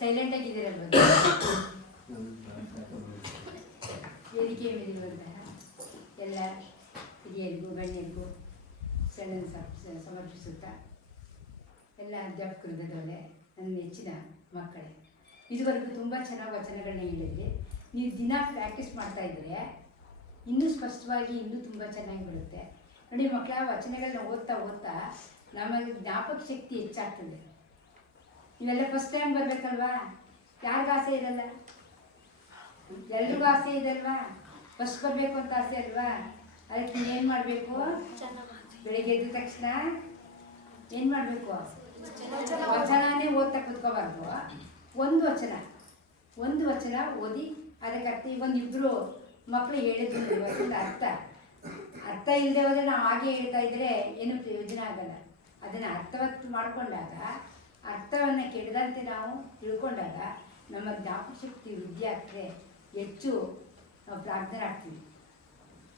Silent ಆಗಿದ್ದೀರಲ್ವ ವೇದಿಕೆ ಮೇಲಿರುವಂತಹ ಎಲ್ಲ ಹಿರಿಯರಿಗೂ ಗಣ್ಯರಿಗೂ ಸಣ್ಣ ಸಮರ್ಪಿಸುತ್ತಾ ಎಲ್ಲ ಅಧ್ಯಾಪಕರು ಗದವಲೆ ನನ್ನ ನೆಚ್ಚಿನ ಮಕ್ಕಳೇ, ಇದುವರೆಗೂ ತುಂಬ ಚೆನ್ನಾಗಿ ವಚನಗಳನ್ನ ಹೇಳಿದ್ರಿ. ನೀವು ದಿನ ಪ್ರಾಕ್ಟೀಸ್ ಮಾಡ್ತಾ ಇದ್ದರೆ ಇನ್ನೂ ಸ್ಪಷ್ಟವಾಗಿ ಇನ್ನೂ ತುಂಬ ಚೆನ್ನಾಗಿ ಬರುತ್ತೆ. ನೋಡಿ ಮಕ್ಕಳ, ವಚನಗಳನ್ನ ಓದ್ತಾ ಓದ್ತಾ ನಮಗೆ ಜ್ಞಾಪಕ ಶಕ್ತಿ ಹೆಚ್ಚಾಗ್ತದೆ. ನೀವೆಲ್ಲ ಫಸ್ಟ್ ಟೈಮ್ ಬರಬೇಕಲ್ವಾ? ಯಾರಿಗೂ ಆಸೆ ಇರಲ್ಲ, ಎಲ್ರಿಗೂ ಆಸೆ ಇದೆ ಅಲ್ವಾ? ಫಸ್ಟ್ ಬರಬೇಕು ಅಂತ ಆಸೆ ಅಲ್ವಾ? ಅದಕ್ಕೆ ನೀವೇನು ಮಾಡಬೇಕು? ಬೆಳಿಗ್ಗೆ ಎದ್ದ ತಕ್ಷಣ ಏನು ಮಾಡಬೇಕು? ವಚನನೇ ಓದ್ತಾ ಕೂತ್ಕೋಬಾರ್ದು. ಒಂದು ವಚನ ಓದಿ ಅದಕ್ಕೆ ಅರ್ಥ. ಒಂದಿಬ್ಬರು ಮಕ್ಕಳು ಹೇಳಿದ್ರು ಅರ್ಥ ಇಲ್ಲದೆ ಹೋದರೆ ನಾವು ಹಾಗೆ ಹೇಳ್ತಾ ಇದ್ರೆ ಏನು ಪ್ರಯೋಜನ ಆಗಲ್ಲ. ಅದನ್ನು ಅರ್ಥವತ್ತು ಮಾಡಿಕೊಂಡಾಗ, ಅರ್ಥವನ್ನು ಕೆಡದಂತೆ ನಾವು ತಿಳ್ಕೊಂಡಾಗ ನಮ್ಮ ಜ್ಞಾಪಕ ಶಕ್ತಿ ವೃದ್ಧಿ ಆಗ್ತದೆ, ಹೆಚ್ಚು ನಾವು ಪ್ರಾರ್ಥನಾಗ್ತೀವಿ.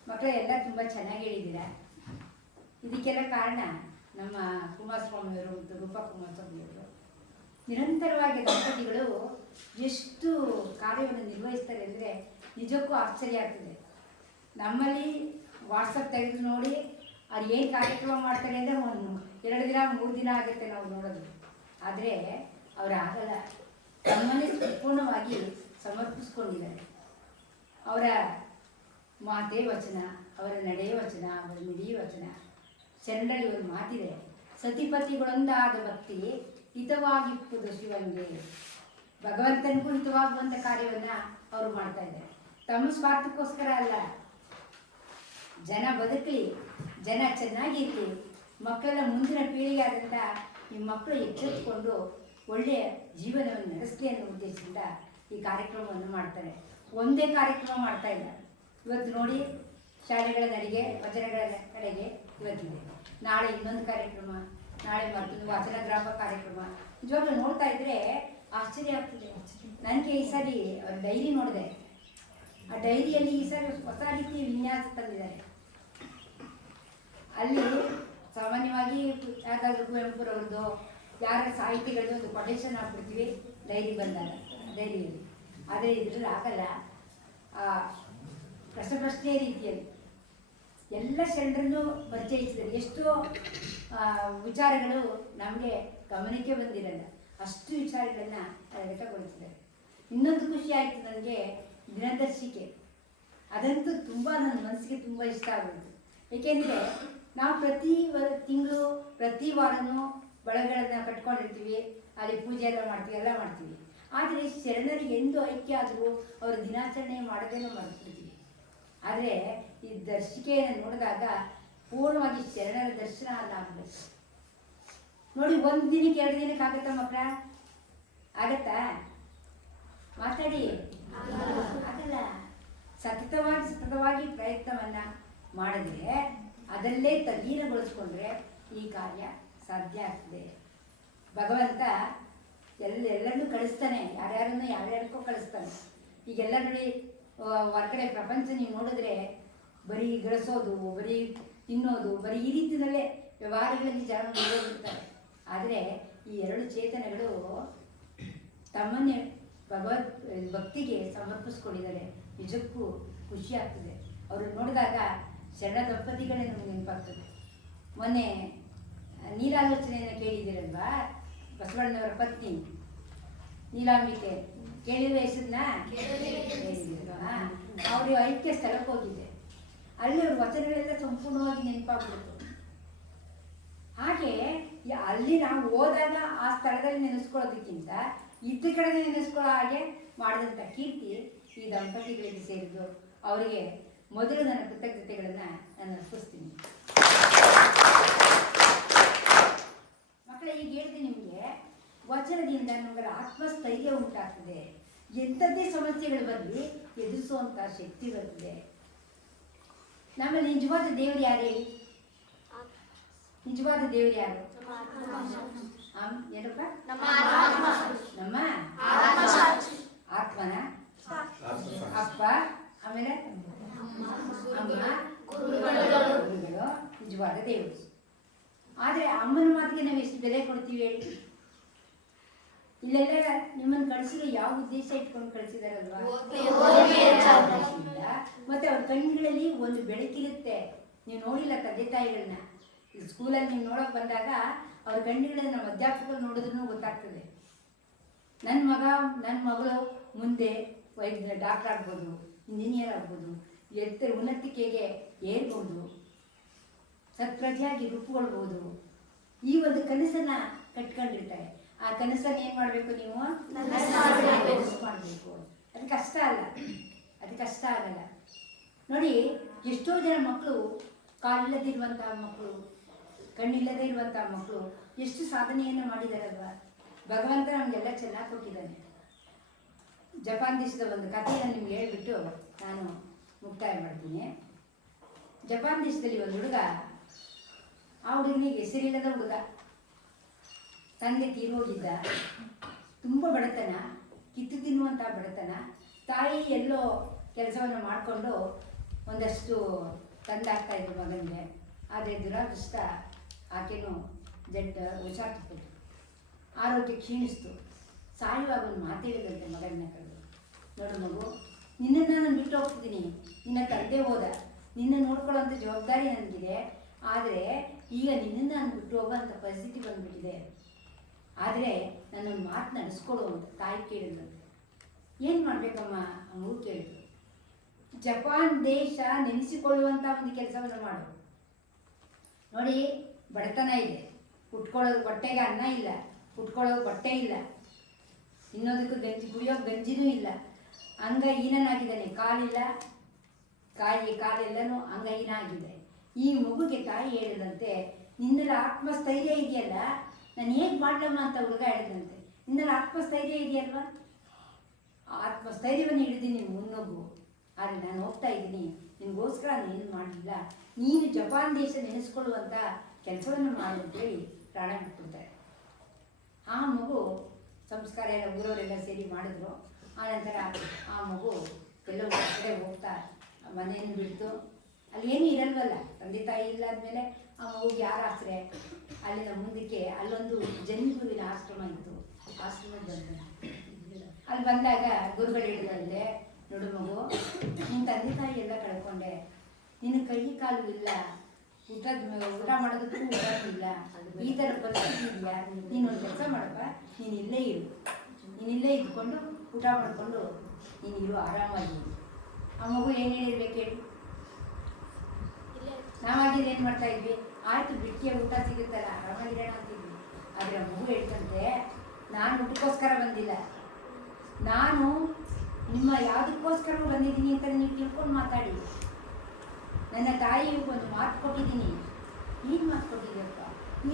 ಮಕ್ಕಳು ಎಲ್ಲ ತುಂಬ ಚೆನ್ನಾಗಿ ಹೇಳಿದ್ದೀರ. ಇದಕ್ಕೆಲ್ಲ ಕಾರಣ ನಮ್ಮ ಕುಮಾರಸ್ವಾಮಿಯವರು ಮತ್ತು ರೂಪಾ ಕುಮಾರಸ್ವಾಮಿಯವರು. ನಿರಂತರವಾಗಿ ದಂಪತಿಗಳು ಎಷ್ಟು ಕಾರ್ಯವನ್ನು ನಿರ್ವಹಿಸ್ತಾರೆ ಅಂದರೆ ನಿಜಕ್ಕೂ ಆಶ್ಚರ್ಯ ಆಗ್ತದೆ. ನಮ್ಮಲ್ಲಿ ವಾಟ್ಸಪ್ ತೆಗೆದು ನೋಡಿ ಅವ್ರು ಏನು ಕಾರ್ಯಕ್ರಮ ಮಾಡ್ತಾರೆ ಅಂದರೆ 2 ದಿನ 3 ದಿನ ಆಗುತ್ತೆ ನಾವು ನೋಡೋದು. ಆದರೆ ಅವರು ಆಗಲ್ಲ, ನಮ್ಮಲ್ಲಿ ಸಂಪೂರ್ಣವಾಗಿ ಸಮರ್ಪಿಸ್ಕೊಂಡಿದ್ದಾರೆ. ಅವರ ಮಾತೇ ವಚನ, ಅವರ ನಡೆಯ ವಚನ, ಅವರ ನುಡಿಯ ವಚನ. ಶರಣರಲ್ಲಿ ಒಂದು ಮಾತಿದೆ, ಸತಿಪತಿಗಳೊಂದಾದ ಭಕ್ತಿ ಹಿತವಾಗಿಪ್ಪುದು ಶಿವಂಗೆ. ಭಗವಂತನಿಗೂ ಹಿತವಾಗುವಂಥ ಕಾರ್ಯವನ್ನು ಅವರು ಮಾಡ್ತಾ ಇದ್ದಾರೆ. ತಮ್ಮ ಸ್ವಾರ್ಥಕ್ಕೋಸ್ಕರ ಅಲ್ಲ, ಜನ ಬದುಕಲಿ, ಜನ ಚೆನ್ನಾಗಿರಲಿ, ಮಕ್ಕಳ ಮುಂದಿನ ಪೀಳಿಗೆ ಆದಂಥ ನಿಮ್ಮ ಮಕ್ಕಳು ಎಚ್ಚೆತ್ತುಕೊಂಡು ಒಳ್ಳೆಯ ಜೀವನವನ್ನು ನಡೆಸಲಿ ಅನ್ನೋ ಉದ್ದೇಶದಿಂದ ಈ ಕಾರ್ಯಕ್ರಮವನ್ನು ಮಾಡ್ತಾರೆ. ಒಂದೇ ಕಾರ್ಯಕ್ರಮ ಮಾಡ್ತಾ ಇಲ್ಲ. ಇವತ್ತು ನೋಡಿ, ಶಾಲೆಗಳ ನಡಿಗೆ ವಚನಗಳ ಕಡೆಗೆ ಇವತ್ತಿದೆ, ನಾಳೆ ಇನ್ನೊಂದು ಕಾರ್ಯಕ್ರಮ, ನಾಳೆ ಮತ್ತೊಂದು ವಚನ ಗ್ರಾಮ ಕಾರ್ಯಕ್ರಮ. ನಿಜವಾಗ್ಲೂ ನೋಡ್ತಾ ಇದ್ರೆ ಆಶ್ಚರ್ಯ ಆಗ್ತದೆ. ನನಗೆ ಈ ಸಾರಿ ಅವ್ರ ಡೈರಿ ನೋಡಿದೆ. ಆ ಡೈರಿಯಲ್ಲಿ ಈ ಸಾರಿ ಹೊಸ ರೀತಿಯ ವಿನ್ಯಾಸ ತಂದಿದ್ದಾರೆ. ಅಲ್ಲಿ ಸಾಮಾನ್ಯವಾಗಿ ಯಾವುದಾದ್ರೂ ಕುವೆಂಪುರವ್ರದ್ದು ಯಾರ ಸಾಹಿತಿಗಳದ್ದು ಒಂದು ಕೊಟೇಶನ್ ಹಾಕ್ಬಿಡ್ತೀವಿ ಡೈರಿ ಬಂದಾಗ ಡೈರಿಯಲ್ಲಿ. ಆದರೆ ಇದರಲ್ಲಿ ಆಗಲ್ಲ. ಪ್ರಶ್ನೆ ರೀತಿಯಲ್ಲಿ ಎಲ್ಲ ಶರಣರನ್ನು ಪರಿಚಯಿಸಿದ್ದಾರೆ. ಎಷ್ಟೋ ವಿಚಾರಗಳು ನಮಗೆ ಗಮನಕ್ಕೆ ಬಂದಿರಲ್ಲ, ಅಷ್ಟು ವಿಚಾರಗಳನ್ನು ವ್ಯಕ್ತಗೊಳಿಸಿದ್ದಾರೆ. ಇನ್ನೊಂದು ಖುಷಿ ಆಯಿತು ನನಗೆ, ದಿನದರ್ಶಿಕೆ. ಅದಂತೂ ತುಂಬ ನನ್ನ ಮನಸ್ಸಿಗೆ ತುಂಬ ಇಷ್ಟ ಆಗೋದು. ಏಕೆಂದರೆ ನಾವು ಪ್ರತಿ ತಿಂಗಳು ಪ್ರತಿ ವಾರನೂ ಬಳಗಳನ್ನು ಕಟ್ಕೊಂಡಿರ್ತೀವಿ, ಅಲ್ಲಿ ಪೂಜೆ ಎಲ್ಲ ಮಾಡ್ತೀವಿ. ಆದರೆ ಶರಣರಿಗೆ ಎಂದು ಐಕ್ಯ ಆದರೂ ಅವರ ದಿನಾಚರಣೆ ಮಾಡೋದೇನೋ ಮಾಡ್ತಿರ್ತೀವಿ. ಆದರೆ ಈ ದರ್ಶಿಕೆಯನ್ನು ನೋಡಿದಾಗ ಪೂರ್ಣವಾಗಿ ಶರಣರ ದರ್ಶನ ಅಲ್ಲ ಆಗಬೇಕು. ನೋಡಿ, 1 ದಿನಕ್ಕೆ 2 ದಿನಕ್ಕೆ ಆಗುತ್ತಾ ಮಕ್ಕಳ? ಆಗತ್ತಾ? ಮಾತಾಡಿ. ಆಗಲ್ಲ. ಸತತವಾಗಿ ಪ್ರಯತ್ನವನ್ನು ಮಾಡಿದ್ರೆ, ಅದರಲ್ಲೇ ತಲ್ಲೀನಗೊಳಿಸ್ಕೊಂಡ್ರೆ ಈ ಕಾರ್ಯ ಸಾಧ್ಯ ಆಗ್ತದೆ. ಭಗವಂತ ಎಲ್ಲರನ್ನೂ ಕಳಿಸ್ತಾನೆ, ಯಾರ್ಯಾರಿಗೋ ಕಳಿಸ್ತಾನೆ. ಈಗೆಲ್ಲ ನೋಡಿ, ಹೊರಗಡೆ ಪ್ರಪಂಚ ನೀವು ನೋಡಿದ್ರೆ ಬರೀ ಗಳಿಸೋದು, ಬರೀ ತಿನ್ನೋದು, ಬರೀ ಈ ರೀತಿಯಲ್ಲೇ ವ್ಯವಹಾರಗಳಲ್ಲಿ ಜನ ಇರ್ತಾರೆ. ಆದರೆ ಈ 2 ಚೇತನಗಳು ತಮ್ಮನ್ನೇ ಭಕ್ತಿಗೆ ಸಮರ್ಪಿಸ್ಕೊಂಡಿದ್ದಾರೆ. ನಿಜಕ್ಕೂ ಖುಷಿ ಆಗ್ತದೆ ಅವರು ನೋಡಿದಾಗ. ಶರಣ ದಂಪತಿಗಳೇ ನಮಗೆ ನೆನಪಾಗ್ತದೆ. ಮೊನ್ನೆ ನೀಲಾಲೋಚನೆಯನ್ನು ಕೇಳಿದ್ದೀರಲ್ವಾ? ಬಸವಣ್ಣನವರ ಪತ್ನಿ ನೀಲಾಂಬಿಕೆ ಕೇಳಿರುವ ಹೆಸರನ್ನ ಕೇಳಿದಿರಲ್ವಾ? ಅವರು ಐಕ್ಯ ಸ್ಥಳಕ್ಕೆ ಹೋಗಿದ್ದೆ. ಅಲ್ಲಿ ಅವ್ರ ವಚನಗಳೆಲ್ಲ ಸಂಪೂರ್ಣವಾಗಿ ನೆನಪಾಗ್ಬಿಡ್ತು. ಹಾಗೆ ಅಲ್ಲಿ ನಾವು ಹೋದಾಗ ಆ ಸ್ಥಳದಲ್ಲಿ ನೆನೆಸ್ಕೊಳ್ಳೋದಕ್ಕಿಂತ ಇದ್ದ ಕಡೆ ನೆನೆಸ್ಕೊಳ್ಳೋ ಹಾಗೆ ಮಾಡಿದಂಥ ಕೀರ್ತಿ ಈ ದಂಪತಿಗಳಿಗೆ ಸೇರಿದ್ದು. ಅವರಿಗೆ ಮೊದಲು ನನ್ನ ಕೃತಜ್ಞತೆಗಳನ್ನು ನಾನು ಅರ್ಪಿಸ್ತೀನಿ. ಮಕ್ಕಳೇ, ಈಗ ಹೇಳಿದೆ ನಿಮಗೆ, ವಚನದಿಂದ ನಮಗೆ ಆತ್ಮಸ್ಥೈರ್ಯ ಉಂಟಾಗ್ತದೆ. ಎಂಥದ್ದೇ ಸಮಸ್ಯೆಗಳು ಬರಲಿ ಎದುರಿಸುವಂಥ ಶಕ್ತಿ ಬರ್ತದೆ. ನಮ್ಮಲ್ಲಿ ನಿಜವಾದ ದೇವರು ಯಾರು ಹೇಳಿ? ನಿಜವಾದ ದೇವರು ಯಾರು? ಏನಪ್ಪ? ನಮ್ಮ ಆತ್ಮನ ಅಪ್ಪ, ಆಮೇಲೆ ಅಮ್ಮ, ಗುರುಗಳು ನಿಜವಾದ ದೇವರು. ಆದರೆ ಅಮ್ಮನ ಮಾತಿಗೆ ನಾವು ಎಷ್ಟು ಬೆಲೆ ಕೊಡ್ತೀವಿ ಹೇಳಿ? ಇಲ್ಲೆಲ್ಲ ನಿಮ್ಮನ್ನು ಕಳಿಸಿರೋ ಯಾವ ಉದ್ದೇಶ ಇಟ್ಕೊಂಡು ಕಳಿಸಿದಾರಲ್ವಾ? ಮತ್ತೆ ಅವ್ರ ಕಣ್ಣುಗಳಲ್ಲಿ ಒಂದು ಬೆಳಕಿರುತ್ತೆ. ನೀವು ನೋಡಿಲ್ಲ ತಂದೆ ತಾಯಿಗಳನ್ನ ಸ್ಕೂಲಲ್ಲಿ ನೀವು ನೋಡೋಕೆ ಬಂದಾಗ ಅವ್ರ ಕಣ್ಣುಗಳನ್ನ ನಮ್ಮ ಅಧ್ಯಾಪಕರು ನೋಡಿದ್ರೂ ಗೊತ್ತಾಗ್ತದೆ. ನನ್ನ ಮಗಳು ಮುಂದೆ ಡಾಕ್ಟರ್ ಆಗ್ಬೋದು, ಇಂಜಿನಿಯರ್ ಆಗ್ಬೋದು, ಉನ್ನತಿಕೆಗೆ ಏರ್ಬೋದು, ಸತ್ಪ್ರಜೆಯಾಗಿ ರೂಪುಗೊಳ್ಬೋದು. ಈ ಒಂದು ಕನಸನ್ನ ಕಟ್ಕೊಂಡಿರ್ತಾರೆ. ಆ ಕನಸನ್ನು ಏನು ಮಾಡಬೇಕು ನೀವು? ಮಾಡಬೇಕು. ಅದು ಕಷ್ಟ ಅಲ್ಲ, ಅದು ಕಷ್ಟ ಆಗಲ್ಲ. ನೋಡಿ, ಎಷ್ಟೋ ಜನ ಮಕ್ಕಳು, ಕಾಲಿಲ್ಲದಿರುವಂತಹ ಮಕ್ಕಳು, ಕಣ್ಣಿಲ್ಲದೆ ಇರುವಂತಹ ಮಕ್ಕಳು ಎಷ್ಟು ಸಾಧನೆಯನ್ನು ಮಾಡಿದಾರಲ್ವ. ಭಗವಂತ ನಮಗೆಲ್ಲ ಚೆನ್ನಾಗಿ ಕೊಟ್ಟಿದ್ದಾನೆ. ಜಪಾನ್ ದೇಶದ ಒಂದು ಕಥೆಯನ್ನು ನಿಮ್ಗೆ ಹೇಳ್ಬಿಟ್ಟು ನಾನು ಮುಕ್ತಾಯ ಮಾಡ್ತೀನಿ. ಜಪಾನ್ ದೇಶದಲ್ಲಿ ಒಂದು ಹುಡುಗ, ಆ ಹುಡುಗನಿಗೆ ಹೆಸರಿಲ್ಲದ ಹುಡುಗ, ತಂದೆ ತೀರೋಗಿದ್ದ, ತುಂಬ ಬಡತನ, ಕಿತ್ತು ತಿನ್ನುವಂಥ ಬಡತನ. ತಾಯಿ ಎಲ್ಲೋ ಕೆಲಸವನ್ನು ಮಾಡಿಕೊಂಡು ಒಂದಷ್ಟು ತಂದಾಗ್ತಾಯಿದ್ರು ಮಗನಿಗೆ. ಆದರೆ ದುರಾದೃಷ್ಟ, ಆಕೆನೂ ಹುಷಾರ್ತಿತ್ತು, ಆರೋಗ್ಯ ಕ್ಷೀಣಿಸ್ತು. ಸಾಯುವಾಗ ಒಂದು ಮಾತೇಳಿದಂತೆ ಮಗನ ಕರೆದು, ನೋಡು ಮಗು, ನಿನ್ನನ್ನು ನಾನು ಬಿಟ್ಟು ಹೋಗ್ತಿದ್ದೀನಿ, ನಿನ್ನ ತಂದೆ ಹೋದ, ನಿನ್ನ ನೋಡ್ಕೊಳ್ಳೋಂಥ ಜವಾಬ್ದಾರಿ ನನಗಿದೆ. ಆದರೆ ಈಗ ನಿನ್ನನ್ನು ನಾನು ಬಿಟ್ಟು ಹೋಗೋಂಥ ಪರಿಸ್ಥಿತಿ ಬಂದುಬಿಟ್ಟಿದೆ. ಆದರೆ ನನ್ನೊಂದು ಮಾತು ನಡೆಸ್ಕೊಡು ಅಂತ ತಾಯಿ ಕೇಳಿದಂತೆ. ಏನು ಮಾಡಬೇಕಮ್ಮ? ಮಗು ಕೇಳಿದ್ರು. ಜಪಾನ್ ದೇಶ ನೆನೆಸಿಕೊಳ್ಳುವಂಥ ಒಂದು ಕೆಲಸವನ್ನು ಮಾಡು. ನೋಡಿ, ಬಡತನ ಇದೆ, ಉಟ್ಕೊಳ್ಳೋದು ಹೊಟ್ಟೆಗೆ ಅನ್ನ ಇಲ್ಲ, ಉಟ್ಕೊಳ್ಳೋದು ಬಟ್ಟೆ ಇಲ್ಲ, ಇನ್ನೊಂದಕ್ಕೂ ಕುಡಿಯೋಕೆ ಗಂಜಿನೂ ಇಲ್ಲ, ಅಂಗಹೀನಾಗಿದ್ದಾನೆ, ಕಾಲಿಲ್ಲ, ಕಾಲೆಲ್ಲನೂ ಅಂಗಹೀನ ಆಗಿದೆ. ಈ ಮಗುಗೆ ತಾಯಿ ಹೇಳಿದಂತೆ, ನಿನ್ನಲ್ಲಿ ಆತ್ಮಸ್ಥೈರ್ಯ ಇದೆಯಲ್ಲ, ನಾನು ಹೇಗೆ ಮಾಡಲಮ್ಮ ಅಂತ ಹುಡುಗ ಹೇಳಿದಂತೆ. ನಿನ್ನಲ್ಲಿ ಆತ್ಮಸ್ಥೈರ್ಯ ಇದೆಯಲ್ವ, ಆತ್ಮಸ್ಥೈರ್ಯವನ್ನು ಹಿಡಿದೀನಿ ಮುನ್ನೋಗು. ಆದರೆ ನಾನು ಹೋಗ್ತಾ ಇದ್ದೀನಿ, ನಿನಗೋಸ್ಕರ ನಾನು ಏನು ಮಾಡಲಿಲ್ಲ, ನೀನು ಜಪಾನ್ ದೇಶ ನೆನೆಸ್ಕೊಳ್ಳುವಂಥ ಕೆಲಸವನ್ನು ಮಾಡು ಅಂತೇಳಿ ಪ್ರಾಣ ಬಿಟ್ಬಿಡ್ತಾರೆ. ಆ ಮಗು ಸಂಸ್ಕಾರ ಎಲ್ಲ ಊರವರೆಲ್ಲ ಸೇರಿ ಮಾಡಿದ್ರು. ಆನಂತರ ಆ ಮಗು ಎಲ್ಲೋ ಕಡೆ ಹೋಗ್ತಾ ಮನೆಯನ್ನು ಬಿಡ್ತು. ಅಲ್ಲಿ ಏನೂ ಇರಲ್ವಲ್ಲ, ತಂದೆ ತಾಯಿ ಇಲ್ಲಾದ್ಮೇಲೆ ಆ ಮಗುಗೆ ಯಾರು ಆಶ್ರಯ? ಅಲ್ಲಿನ ಮುಂದಕ್ಕೆ ಅಲ್ಲೊಂದು ಜನ್ಗುರುವಿನ ಆಶ್ರಮ ಇತ್ತು. ಆಶ್ರಮದ ಅಲ್ಲಿ ಬಂದಾಗ ಗುರುಗಳು ಹೇಳಿದಂತೆ, ನೋಡು ಮಗು, ನಿನ್ನ ತಂದೆ ತಾಯಿ ಎಲ್ಲ ಕಳ್ಕೊಂಡೆ, ನಿನ್ನ ಕೈ ಕಾಲು ಇಲ್ಲ, ಊಟ ಮಾಡೋದಕ್ಕೂ ಊಟ ಇಲ್ಲ, ಈ ಥರ ಪರಿಸ್ಥಿತಿ ಇದೆಯಾ? ನೀನೊಂದು ಕೆಲಸ ಮಾಡಪ್ಪ, ನೀನು ಇಲ್ಲೇ ಇರು, ನೀನಿಲ್ಲೇ ಇದ್ಕೊಂಡು ಊಟ ಮಾಡಿಕೊಂಡು ನೀನು ಇರು ಆರಾಮಾಗಿ. ಆ ಮಗು ಏನು ಹೇಳಿರ್ಬೇಕು ಹೇಳಿ? ನಾವಾಗಿದ್ದು ಏನು ಮಾಡ್ತಾ ಇದ್ವಿ? ಆಯಿತು, ಬಿಟ್ಟಿಗೆ ಊಟ ಸಿಗುತ್ತಲ್ಲ, ಆರಾಮಾಗಿರೋಣ ಅಂತಿದ್ವಿ. ಆದರೆ ಆ ಮಗು ಹೇಳ್ತಂತೆ, ನಾನು ಊಟಕ್ಕೋಸ್ಕರ ಬಂದಿಲ್ಲ, ನಾನು ನಿಮ್ಮ ಯಾವುದಕ್ಕೋಸ್ಕರ ಬಂದಿದ್ದೀನಿ ಅಂತ ನೀವು ತಿಳ್ಕೊಂಡು ಮಾತಾಡಿ. ನನ್ನ ತಾಯಿಗೆ ಒಂದು ಮಾತು ಕೊಟ್ಟಿದ್ದೀನಿ. ಏನು ಮಾತು ಕೊಟ್ಟಿದ್ದೀಯಪ್ಪ?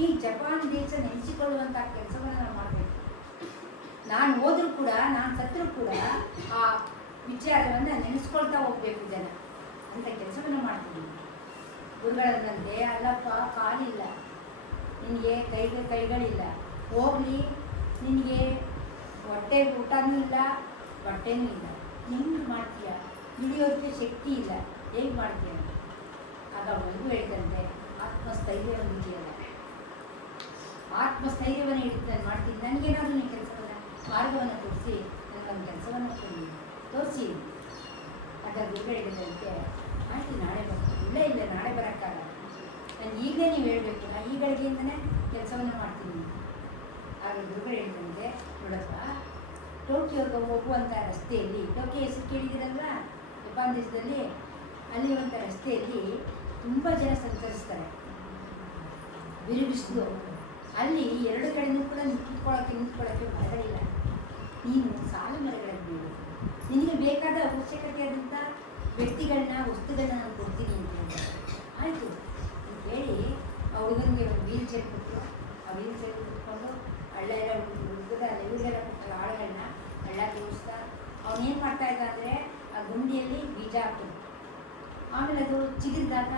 ಈ ಜಪಾನ್ ದೇಶ ನೆನೆಸಿಕೊಳ್ಳುವಂಥ ಕೆಲಸವನ್ನು ನಾವು ಮಾಡಬೇಕು. ನಾನು ಹೋದರೂ ಕೂಡ, ನಾನು ಸತ್ತರೂ ಕೂಡ ಆ ವಿಚಾರವನ್ನು ನೆನೆಸ್ಕೊಳ್ತಾ ಹೋಗಬೇಕು ಜನ ಅಂತ ಕೆಲಸವನ್ನು ಮಾಡ್ತೀನಿ. ಗುರುಗಳಂತೆ, ಅಲ್ಲಪ್ಪ, ಕಾಲಿಲ್ಲ ನಿನಗೆ, ಕೈಗಳಿಲ್ಲ, ಹೋಗಲಿ, ನಿನಗೆ ಹೊಟ್ಟೆ ಊಟನೂ ಇಲ್ಲ, ಬಟ್ಟೆನೂ ಇಲ್ಲ, ಹೆಂಗೆ ಮಾಡ್ತೀಯ? ಹಿಡಿಯೋದಕ್ಕೆ ಶಕ್ತಿ ಇಲ್ಲ, ಹೇಗೆ ಮಾಡ್ತೀಯ? ಆಗ ಮಗು ಹೇಳಿದಂತೆ, ಆತ್ಮಸ್ಥೈರ್ಯವನ್ನು ಇದೆಯಲ್ಲ, ಆತ್ಮಸ್ಥೈರ್ಯವನ್ನು ಹಿಡಿದು ನಾನು ಮಾಡ್ತೀನಿ. ನನಗೇನಾದರೂ ನೀವು ಕೆಲಸವನ್ನು ಮಾರ್ಗವನ್ನು ತೋರಿಸಿ, ನನಗೊಂದು ಕೆಲಸವನ್ನು ತೋರಿಸಿ. ಆಗ ಗುರುಗಳು ಹೇಳಿದಂತೆ, ಆಯ್ತು, ನಾಳೆ ಬರ್ತೀನಿ. ಇಲ್ಲ ನಾಳೆ ಬರೋಕ್ಕಾಗಲ್ಲ, ನಾನು ಈಗಲೇ ನೀವು ಹೇಳಬೇಕು, ನಾನು ಈ ಗಳಿಗೆಯಿಂದನೇ ಕೆಲಸವನ್ನು ಮಾಡ್ತೀನಿ. ಆಗ ಗುರುಗಳು ಹೇಳಿದಂತೆ, ನೋಡಪ್ಪ, ಟೋಕಿಯೋಗೆ ಹೋಗುವಂಥ ರಸ್ತೆಯಲ್ಲಿ, ಟೋಕಿಯೋ ಹೆಸರು ಕೇಳಿದ್ದೀರಲ್ವ ಜಪಾನ್ ದೇಶದಲ್ಲಿ, ಅಲ್ಲಿ ಒಂದು ರಸ್ತೆಯಲ್ಲಿ ತುಂಬ ಜನ ಸಂಚರಿಸ್ತಾರೆ, ಬಿರುಬಿಸಿಲು. ಅಲ್ಲಿ ಎರಡು ಕಡೆಯೂ ಕೂಡ ನಿಂತ್ಕೊಳ್ಳೋಕ್ಕೆ ಮರಗಳಿಲ್ಲ. ನೀನು ಸಾಲು ಮರಗಳನ್ನು ಬೇಡು, ನಿನಗೆ ಬೇಕಾದ ಅವಶ್ಯಕತೆಯಾದಂಥ ವ್ಯಕ್ತಿಗಳನ್ನ, ವಸ್ತುಗಳನ್ನ ನಾನು ಕೊಡ್ತೀನಿ ಅಂತ ಹೇಳ್ತಾರೆ. ಆಯಿತು ಅಂತ ಹೇಳಿ ಆ ಹುಡುಗನಿಗೆ ಒಂದು ವೀಲ್ ಚೇರ್ ಕೊಟ್ಟರು. ಆ ವೀಲ್ ಚೇರ್ ಕುತ್ಕೊಂಡು ಹಳ್ಳ ಎಲ್ಲ ಹುಡುಗದ ನೆಲುಗೆಲ್ಲ ಕೊಟ್ಟರು, ಆಳುಗಳನ್ನ ಹಳ್ಳ ತೋರಿಸ್ತಾ ಅವನೇನು ಮಾಡ್ತಾ ಇದ್ದ ಅಂದರೆ, ಆ ಗುಂಡಿಯಲ್ಲಿ ಬೀಜ ಹಾಕ್ತದೆ. ಆಮೇಲೆ ಅದು ಚಿಗಿರಿದಾಗ,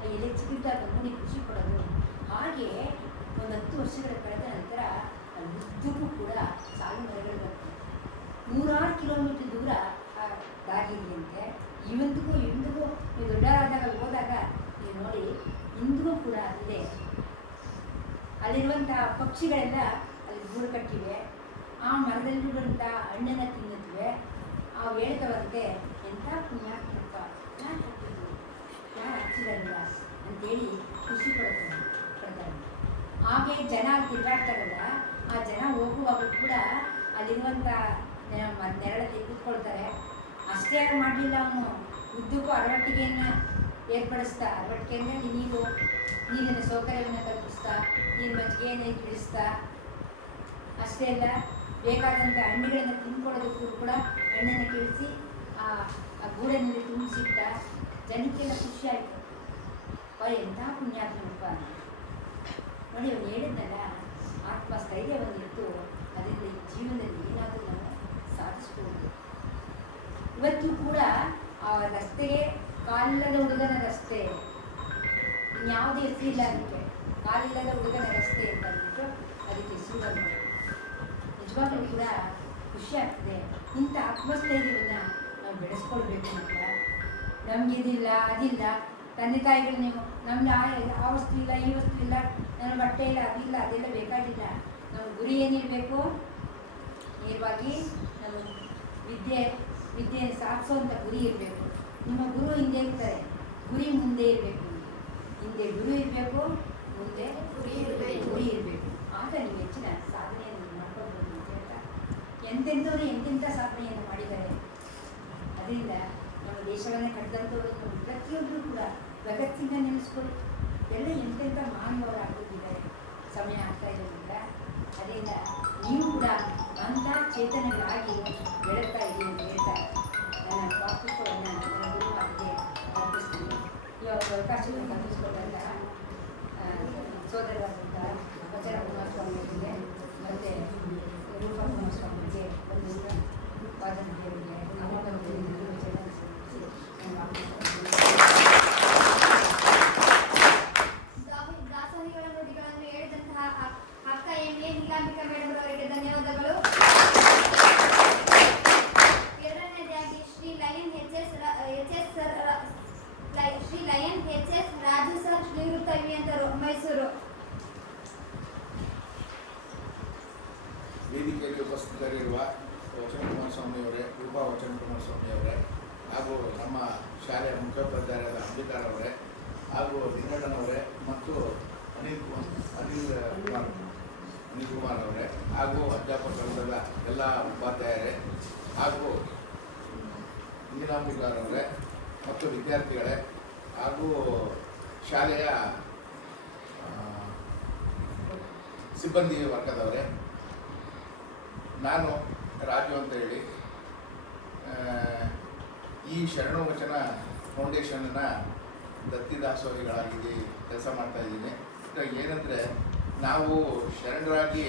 ಆ ಎಲೆ ಚಿಗಿರಿದಾಗ ನೋಡಿ ಖುಷಿ ಪಡೋದು. ಹಾಗೆ ಒಂದು 10 ವರ್ಷಗಳ ಕಳೆದ ನಂತರ ಅಲ್ಲಿ ಉದ್ದಕ್ಕೂ ಕೂಡ ಸಾಲು ಮರಗಳು ಬರ್ತವೆ. 100 ಕಿಲೋಮೀಟರ್ ದೂರ ದಾರಿಯಂತೆ. ಇಂದಿಗೂ ನೀವು ದೊಡ್ಡರಾದಾಗ ಹೋದಾಗ ನೀವು ನೋಡಿ, ಇಂದಿಗೂ ಕೂಡ ಅಲ್ಲೇ ಅಲ್ಲಿರುವಂಥ ಪಕ್ಷಿಗಳೆಲ್ಲ ಅಲ್ಲಿ ಗೂಡು ಕಟ್ಟಿವೆ. ಆ ಮರದಲ್ಲಿರುವಂಥ ಹಣ್ಣನ್ನು ತಿನ್ನುತ್ತವೆ. ಆ ಹೇಳ್ತವಂತೆ ಎಂಥ ಪುಣ್ಯಾತ್ಮಕ ಯಾರು ಹಚ್ಚಿದ್ರು, ಯಾರು ಹಚ್ಚಿರಲ್ಲ ಅಂತೇಳಿ ಖುಷಿ ಪಡ್ತಾರೆ. ಹಾಗೆ ಜನ ತಿರುಗಾಡ್ತಾರಲ್ಲ, ಆ ಜನ ಹೋಗುವಾಗ ಕೂಡ ಅಲ್ಲಿರುವಂಥ ನೆರಳಲ್ಲಿ ಕೂತ್ಕೊಳ್ತಾರೆ. ಅಷ್ಟೇ ಮಾಡಲಿಲ್ಲ, ಅವನು ಉದ್ದಕ್ಕೂ ಅರವಟ್ಟಿಗೆಯನ್ನು ಏರ್ಪಡಿಸ್ತಾ, ಅರವಟ್ಟಿಗೆ ಅಂದರೆ ನೀರಿನ ಸೌಕರ್ಯವನ್ನು ಕಲ್ಪಿಸ್ತಾ, ನೀರು ಮಜ್ಜಿಗೆಯನ್ನು ಬಿಡಿಸ್ತಾ, ಅಷ್ಟೇ ಅಲ್ಲ ಬೇಕಾದಂಥ ಹಣ್ಣುಗಳನ್ನು ತಿನ್ಕೊಳ್ಳೋದಕ್ಕೂ ಕೂಡ ಹಣ್ಣನ್ನು ಕೀಳಿಸಿ ಆ ಗೂಡನಲ್ಲಿ ತುಂಬಿಸಿಟ್ಟ. ಜನಕ್ಕೆಲ್ಲ ಖುಷಿ ಆಯಿತು. ಎಂಥ ಪುಣ್ಯಾತ್ಮಪ್ಪ ನೋಡಿ. ಅವನು ಹೇಳಿದ್ನಲ್ಲ, ಆತ್ಮಸ್ಥೈರ್ಯ ಒಂದಿತ್ತು, ಅದರಿಂದ ಈ ಜೀವನದಲ್ಲಿ ಏನಾದರೂ ನಾವು ಸಾಧಿಸ್ಬೋದು. ಇವತ್ತು ಕೂಡ ಆ ರಸ್ತೆಗೆ ಕಾಲಿಲ್ಲದ ಹುಡುಗನ ರಸ್ತೆ, ಇನ್ಯಾವುದೇ ಹೆಸರಿಲ್ಲ ಅದಕ್ಕೆ, ಕಾಲಿಲ್ಲದ ಹುಡುಗನ ರಸ್ತೆ ಅಂತ ಅಂದ್ಬಿಟ್ಟು ಅದಕ್ಕೆ ಹೆಸರು ಬಂತು. ನಿಜವಾಗ್ಲೂ ಕೂಡ ಖುಷಿ ಆಗ್ತದೆ. ಇಂಥ ಆತ್ಮಸ್ಥೈರ್ಯವನ್ನು ನಾವು ಬೆಳೆಸ್ಕೊಳ್ಬೇಕು. ಮಕ್ಕಳ ನಮ್ಗೆ ಇದಿಲ್ಲ ಅದಿಲ್ಲ, ತಂದೆ ತಾಯಿಗಳು ನೀವು ನಮ್ಗೆ ಆ ವಸ್ತು ಇಲ್ಲ, ಈ ವಸ್ತು ಇಲ್ಲ, ನನ್ನ ಬಟ್ಟೆ ಇಲ್ಲ, ಅದಿಲ್ಲ, ಅದೆಲ್ಲ ಬೇಕಾಗಿಲ್ಲ. ನಮ್ಮ ಗುರಿ ಏನಿರಬೇಕು, ನೇರವಾಗಿ ನಮ್ಮ ವಿದ್ಯೆಯನ್ನು ಸಾಧಿಸುವಂಥ ಗುರಿ ಇರಬೇಕು. ನಿಮ್ಮ ಗುರು ಹಿಂದೆ ಇರ್ತಾರೆ, ಗುರಿ ಮುಂದೆ ಇರಬೇಕು. ಹಿಂದೆ ಗುರು ಇರಬೇಕು, ಮುಂದೆ ಗುರಿ ಇರಬೇಕು. ಆಗ ನೀವು ಹೆಚ್ಚಿನ ಸಾಧನೆಯನ್ನು ಮಾಡ್ಕೊಳ್ಬೋದು ಅಂತ ಹೇಳ್ತಾ, ಎಂತೆಂಥವ್ರು ಎಂತೆಂಥ ಸಾಧನೆಯನ್ನು ಮಾಡಿದ್ದಾರೆ. ಅದರಿಂದ ನಮ್ಮ ದೇಶವನ್ನು ಕಟ್ಟಿದಂಥವರು ಪ್ರತಿಯೊಬ್ಬರು ಕೂಡ ಭಗತ್ ಸಿಂಗ್ ನೆನೆಸ್ಕೊಳ್ಳಿ, ಎಲ್ಲ ಎಂತೆಂಥ ಮಹಾನುಭಾವರಾಗಿದ್ದಾರೆ. ಸಮಯ ಆಗ್ತಾ ಇರೋದ್ರಿಂದ ಅದರಿಂದ ನೀವು ಕೂಡ ಅಂಥ ಚೇತನಗಳಾಗಿ ಬೆಳಗ್ತಾ ಇದ್ದೀವಿ ಅಂತ ಹೇಳ್ತಾ ನನ್ನ ವಾಕ್ಯವನ್ನು ನನ್ನ ಗುರುವಾಗೆ ಅರ್ಪಿಸ್ತೀನಿ. ಈ ಅವಕಾಶವನ್ನು ಕಲ್ಪಿಸಿಕೊಂಡಂಥ ಸೋದರರಾದಂಥ ವಚನ ಕುಮಾರಸ್ವಾಮಿಯವರಿಗೆ ಮತ್ತು ರೂಪ ಕುಮಾರಸ್ವಾಮಿಗೆ ಒಂದು ವಾದನದೇವರಿಗೆ ದಾಸೋಹಿಗಳ ನುಡಿಗಳನ್ನು ಹೇಳಿದಂತಹ ಅಕ್ಕ ಎಂ.ಎ. ನೀಲಾಂಬಿಕಾ ಮೇಡಮ್ ಅವರಿಗೆ ಧನ್ಯವಾದಗಳು. ಎರಡನೇದಾಗಿ Shri lion H S Raju sir, ನಿವೃತ್ತ ಅಭಿಯಂತರು, ಮೈಸೂರು. ವೇದಿಕೆಯಲ್ಲಿ ಉಪಸ್ಥಿತರಿರುವ ವಚನ ಕುಮಾರಸ್ವಾಮಿಯವರೇ, ರೂಪಾ ವಚನ ಕುಮಾರಸ್ವಾಮಿಯವರೇ, ಹಾಗೂ ನಮ್ಮ ಶಾಲೆಯ ಮುಖ್ಯೋಪಾಧ್ಯಾಯರಾದ ಅಂಬಿಕಾರವರೇ, ಹಾಗೂ ಲಿಂಗಣ್ಣನವರೇ, ಮತ್ತು ಅನಿಲ್ ಕುಮಾರ್ ಅವರೇ, ಹಾಗೂ ಅಧ್ಯಾಪಕ ವೃಂದದ ಎಲ್ಲ ಉಪಾಧ್ಯಾಯರೇ, ಹಾಗೂ ನೀಲಾಂಬಿಕಾರವರೇ, ಮತ್ತು ವಿದ್ಯಾರ್ಥಿಗಳೇ, ಹಾಗೂ ಶಾಲೆಯ ಸಿಬ್ಬಂದಿ ವರ್ಗದವರೇ, ನಾನು ರಾಜು ಅಂತ ಹೇಳಿ ಈ ಶರಣವಚನ ಫೌಂಡೇಶನ್ನ ದತ್ತಿದಾಸೋಹಿಗಳಾಗಿ ಕೆಲಸ ಮಾಡ್ತಾಯಿದ್ದೀನಿ. ಏನಂದರೆ, ನಾವು ಶರಣರಾಗಿ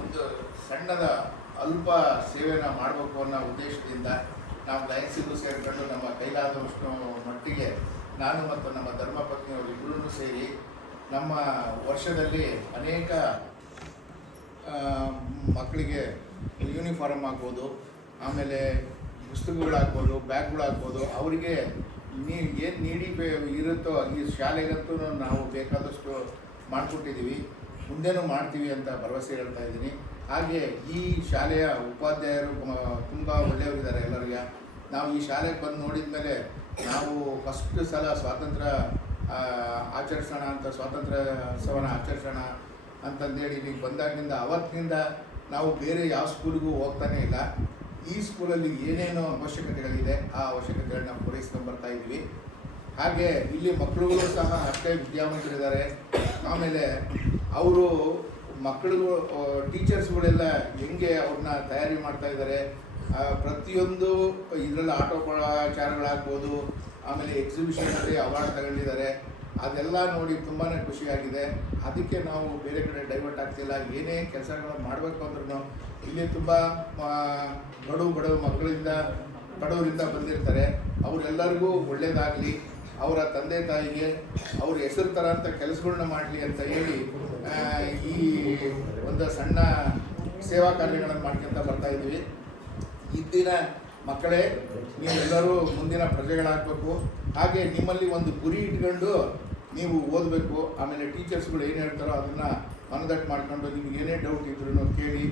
ಒಂದು ಸಣ್ಣದ ಅಲ್ಪ ಸೇವೆಯನ್ನು ಮಾಡಬೇಕು ಅನ್ನೋ ಉದ್ದೇಶದಿಂದ ನಾವು ಲಯನ್ಸಿಗೂ ಸೇರಿಕೊಂಡು ನಮ್ಮ ಕೈಲಾದಷ್ಟು ಮಟ್ಟಿಗೆ ನಾನು ಮತ್ತು ನಮ್ಮ ಧರ್ಮಪತ್ನಿಯವರು ಇಬ್ಬರೂ ಸೇರಿ ನಮ್ಮ ವರ್ಷದಲ್ಲಿ ಅನೇಕ ಮಕ್ಕಳಿಗೆ ಯೂನಿಫಾರ್ಮ್ ಆಗ್ಬೋದು, ಆಮೇಲೆ ಪುಸ್ತಕಗಳಾಗ್ಬೋದು, ಬ್ಯಾಗ್ಗಳಾಗ್ಬೋದು, ಅವರಿಗೆ ಏನು ನೀಡಿ ಇರುತ್ತೋ ಈ ಶಾಲೆಗಂತೂ ನಾವು ಬೇಕಾದಷ್ಟು ಮಾಡಿಕೊಟ್ಟಿದ್ದೀವಿ, ಮುಂದೇನೂ ಮಾಡ್ತೀವಿ ಅಂತ ಭರವಸೆ ಹೇಳ್ತಾ ಇದ್ದೀನಿ. ಹಾಗೆ ಈ ಶಾಲೆಯ ಉಪಾಧ್ಯಾಯರು ತುಂಬ ಒಳ್ಳೆಯವರಿದ್ದಾರೆ ಎಲ್ಲರಿಗೆ. ನಾವು ಈ ಶಾಲೆಗೆ ಬಂದು ನೋಡಿದ ಮೇಲೆ ನಾವು ಫಸ್ಟ್ ಸಲ ಸ್ವಾತಂತ್ರ್ಯ ಆಚರಿಸೋಣ ಅಂತ, ಸ್ವಾತಂತ್ರ್ಯೋತ್ಸವನ ಆಚರಿಸೋಣ ಅಂತಂದೇಳಿ ಈಗ ಬಂದಾಗಿಂದ ಅವತ್ತಿನಿಂದ ನಾವು ಬೇರೆ ಯಾವ ಸ್ಕೂಲಿಗೂ ಹೋಗ್ತಾನೇ ಇಲ್ಲ. ಈ ಸ್ಕೂಲಲ್ಲಿ ಏನೇನೋ ಅವಶ್ಯಕತೆಗಳಿದೆ ಆ ಅವಶ್ಯಕತೆಗಳನ್ನ ಪೂರೈಸ್ಕೊಂಡು ಬರ್ತಾ ಇದ್ವಿ. ಹಾಗೆ ಇಲ್ಲಿ ಮಕ್ಕಳುಗಳು ಸಹ ಅಷ್ಟೇ ವಿದ್ಯಾವಂತರಿದ್ದಾರೆ. ಆಮೇಲೆ ಅವರು ಮಕ್ಕಳುಗಳು ಟೀಚರ್ಸ್ಗಳೆಲ್ಲ ಹೆಂಗೆ ಅವ್ರನ್ನ ತಯಾರಿ ಮಾಡ್ತಾ ಇದ್ದಾರೆ, ಪ್ರತಿಯೊಂದು ಇದರಲ್ಲಿ ಆಟೋಪಚಾರಗಳಾಗ್ಬೋದು, ಆಮೇಲೆ ಎಕ್ಸಿಬಿಷನಲ್ಲಿ ಅವಾರ್ಡ್ ತಗೊಂಡಿದ್ದಾರೆ. ಅದೆಲ್ಲ ನೋಡಿ ತುಂಬಾ ಖುಷಿಯಾಗಿದೆ. ಅದಕ್ಕೆ ನಾವು ಬೇರೆ ಕಡೆ ಡೈವರ್ಟ್ ಆಗ್ತಿಲ್ಲ. ಏನೇ ಕೆಲಸಗಳನ್ನು ಮಾಡಬೇಕು ಅಂದ್ರೂ ಇಲ್ಲಿ ತುಂಬ ಬಡವ ಬಡವರಿಂದ ಬಂದಿರ್ತಾರೆ. ಅವರೆಲ್ಲರಿಗೂ ಒಳ್ಳೆಯದಾಗಲಿ, ಅವರ ತಂದೆ ತಾಯಿಗೆ ಅವ್ರ ಹೆಸರು ಥರ ಅಂತ ಕೆಲಸಗಳನ್ನ ಮಾಡಲಿ ಅಂತ ಹೇಳಿ ಈ ಒಂದು ಸಣ್ಣ ಸೇವಾ ಕಾರ್ಯಗಳನ್ನು ಮಾಡ್ಕೊತ ಬರ್ತಾಯಿದ್ವಿ. ಇದ್ದಿನ ಮಕ್ಕಳೇ, ನೀವೆಲ್ಲರೂ ಮುಂದಿನ ಪ್ರಜೆಗಳಾಗಬೇಕು. ಹಾಗೆ ನಿಮ್ಮಲ್ಲಿ ಒಂದು ಗುರಿ ಇಟ್ಕೊಂಡು ನೀವು ಓದಬೇಕು. ಆಮೇಲೆ ಟೀಚರ್ಸ್ಗಳು ಏನು ಹೇಳ್ತಾರೋ ಅದನ್ನು ಮನದಟ್ಟು ಮಾಡ್ಕೊಂಡು ನಿಮ್ಗೆ ಏನೇ ಡೌಟ್ ಇದ್ರೂ ಕೇಳಿ.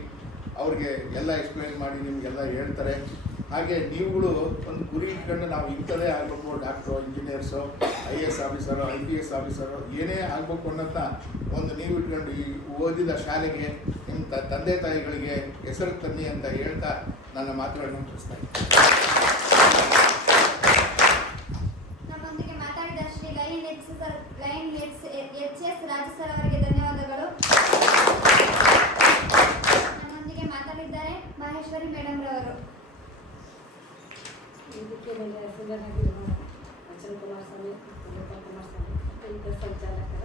ಅವ್ರಿಗೆ ಎಲ್ಲ ಎಕ್ಸ್ಪ್ಲೈನ್ ಮಾಡಿ ನಿಮಗೆಲ್ಲ ಹೇಳ್ತಾರೆ. ಹಾಗೆ ನೀವುಗಳು ಒಂದು ಗುರಿ ಇಟ್ಕೊಂಡು ನಾವು ಇಂಥದೇ ಆಗಬೇಕು, doctor, engineers, IAS officer, IPS officer, ಏನೇ ಆಗಬೇಕು ಅನ್ನೋದನ್ನ ಒಂದು ನೀವು ಇಟ್ಕೊಂಡು ಈ ಓದಿದ ಶಾಲೆಗೆ ನಿಮ್ಮ ತಂದೆ ತಾಯಿಗಳಿಗೆ ಹೆಸರು ತನ್ನಿ ಅಂತ ಹೇಳ್ತಾ ನನ್ನ ಮಾತುಗಳನ್ನು ಮುಗಿಸ್ತಾ ಇದ್ದೀನಿ. ನಮ್ಮೊಂದಿಗೆ ಮಾತಾಡಿದ Shri line HS Raju sir ಅವರಿಗೆ ಧನ್ಯವಾದಗಳು. ನಮ್ಮೊಂದಿಗೆ ಮಾತಾಡಿದ್ದಾರೆ ಮಹೇಶ್ವರಿ ಮೇಡಮ್ ರವರು. ಇದಕ್ಕೆ ನನ್ನ ಹೆಸರಿನಾಗಿರುವ ಅಚಲ್ ಕುಮಾರ್ ಸ್ವಾಮಿ, ಕುಮಾರ್ ಸ್ವಾಮಿ, ಇದರ ಸಂಚಾಲಕರ,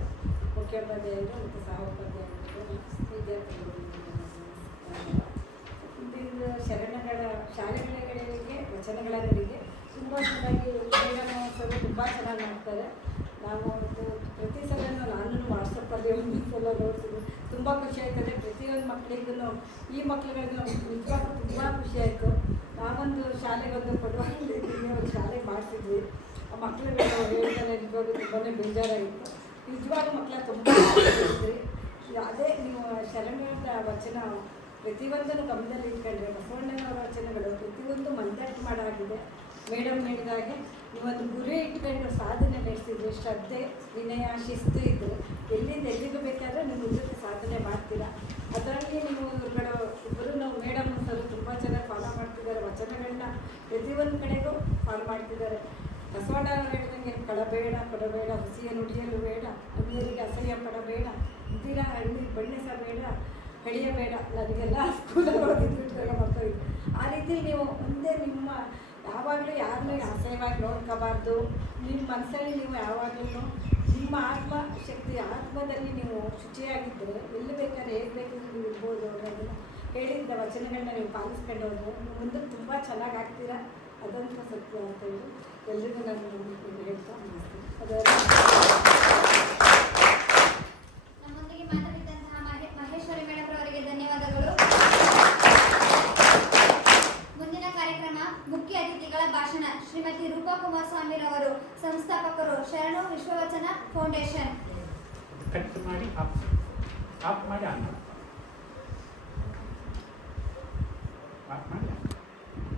ಮುಖ್ಯೋಪಾಧ್ಯಾಯರು ಮತ್ತು ಸಹ ಉಪಾಧ್ಯಾಯರು, ವಿದ್ಯಾರ್ಥಿಗಳು, ಇದು ಶರಣಗಳ ಶಾಲೆಗಳಿಗೆ ವಚನಗಳ ನಡಿಗೆ ತುಂಬ ಚೆನ್ನಾಗಿ ಮಹೋತ್ಸವ ತುಂಬ ಚೆನ್ನಾಗಿ ಮಾಡ್ತಾರೆ. ನಾವು ಪ್ರತಿ ಸಲನೂ ನಾನು ವಾಟ್ಸಪ್ಪಲ್ಲಿ ಒಂದು ಸಲ ನೋಡ್ತೀನಿ, ತುಂಬ ಖುಷಿ ಆಯ್ತದೆ. ಪ್ರತಿಯೊಂದು ಮಕ್ಕಳಿಗೂ ಈ ಮಕ್ಕಳುಗಳಿಗೂ ನಿಜವಾಗ್ಲೂ ತುಂಬ ಖುಷಿ ಆಯಿತು. ನಾವೊಂದು ಶಾಲೆಗೊಂದು ಕೊಡುವಾಗಲಿ ಒಂದು ಶಾಲೆ ಮಾಡಿಸಿದ್ವಿ. ಆ ಮಕ್ಕಳುಗಳು ಹೇಳ್ತಾರೆ ನಿಜವಾಗ್ಲೂ ತುಂಬಾ ಬೇಜಾರಾಗಿತ್ತು. ನಿಜವಾಗ್ಲೂ ಮಕ್ಕಳ ತುಂಬ ಇದ್ರಿ. ಅದೇ ನೀವು ಶರಣರ ವಚನ ಪ್ರತಿಯೊಂದನ್ನು ಗಮನದಲ್ಲಿ ಇಟ್ಕೊಂಡ್ರೆ ಬಸವಣ್ಣನವರ ವಚನಗಳು ಪ್ರತಿಯೊಂದು ಮಂದಟ್ಟು ಮಾಡಾಗಿದೆ. ಮೇಡಮ್ ಹೇಳಿದಾಗೆ ನೀವೊಂದು ಗುರಿ ಇಟ್ಕೊಂಡು ಸಾಧನೆ ನಡೆಸಿದ್ರಿ. ಶ್ರದ್ಧೆ, ವಿನಯ, ಶಿಸ್ತು ಇದ್ದರೆ ಎಲ್ಲಿಗೂ ಬೇಕಾದರೆ ನೀವು ಮುಂದಕ್ಕೆ ಸಾಧನೆ ಮಾಡ್ತೀರಾ. ಅದರಲ್ಲಿ ನೀವು ಇಬ್ಬರು ನಾವು ಮೇಡಮ್ ಸರು ತುಂಬ ಚೆನ್ನಾಗಿ ಫಾಲೋ ಮಾಡ್ತಿದ್ದಾರೆ. ವಚನಗಳನ್ನ ಪ್ರತಿಯೊಂದು ಕಡೆಗೂ ಫಾಲೋ ಮಾಡ್ತಿದ್ದಾರೆ. ಬಸವಣ್ಣನವರು ಹೇಳಿದಂಗೆ ಕಳಬೇಡ, ಕೊಡಬೇಡ, ಹುಸಿಯ ನುಡಿಯಲು ಬೇಡ, ಅನ್ಯರಿಗೆ ಅಸಹ್ಯ ಪಡಬೇಡ, ಇದ್ದೀರ ಹಣ್ಣಿ ಬಣ್ಣಿಸಬೇಡ, ಕಳಿಯಬೇಡ. ನನಗೆಲ್ಲ ಸ್ಕೂಲಲ್ಲಿ ಓದಿದ್ಬಿಟ್ಟಾಗ ಮಕ್ಕಳಿಗೆ ಆ ರೀತಿ ನೀವು ಮುಂದೆ ನಿಮ್ಮ ಯಾವಾಗಲೂ ಯಾರನ್ನೂ ಅಸಹ್ಯವಾಗಿ ನೋಡ್ಕೋಬಾರ್ದು. ನಿಮ್ಮ ಮನಸ್ಸಲ್ಲಿ ನೀವು ಯಾವಾಗಲೂ ನಿಮ್ಮ ಆತ್ಮಶಕ್ತಿ, ಆತ್ಮದಲ್ಲಿ ನೀವು ಶುಚಿಯಾಗಿದ್ದರೆ ಎಲ್ಲಿ ಬೇಕಾದ್ರೆ ಹೇಗೆ ಬೇಕಾದ್ರೂ ನೀವು ಇರ್ಬೋದು ಅನ್ನೋದನ್ನು ಹೇಳಿದ್ದ ವಚನಗಳನ್ನ ನೀವು ಪಾಲಿಸ್ಕೊಂಡು ಹೋದರೆ ನೀವು ಮುಂದಕ್ಕೆ ತುಂಬ ಚೆನ್ನಾಗಿ ಆಗ್ತೀರಾ. ಅದಂತ ಸತ್ಯ ಅಂತ ಹೇಳಿ ಎಲ್ರಿಗೂ ನಾನು ಹೇಳ್ತಾ ನಮ್ಮೊಂದಿಗೆ ಮಾತಾಡಿದಂತಹ ಮಹೇಶ್ವರಿ ಮೇಡಮ್ ಅವರಿಗೆ ಧನ್ಯವಾದಗಳು. ಮುಂದಿನ ಕಾರ್ಯಕ್ರಮ ಮುಖ್ಯ ಅತಿಥಿಗಳ ಭಾಷಣ ಶ್ರೀಮತಿ ರೂಪಾ ಕುಮಾರ್ ಸ್ವಾಮಿ ರವರು, ಸಂಸ್ಥಾಪಕರು ಶರಣು ವಿಶ್ವವಚನ ಫೌಂಡೇಶನ್. ಕಟ್ ಮಾಡಿ ಆಫ್ ಮಾಡಿ ಆನ್ ಮಾಡಿ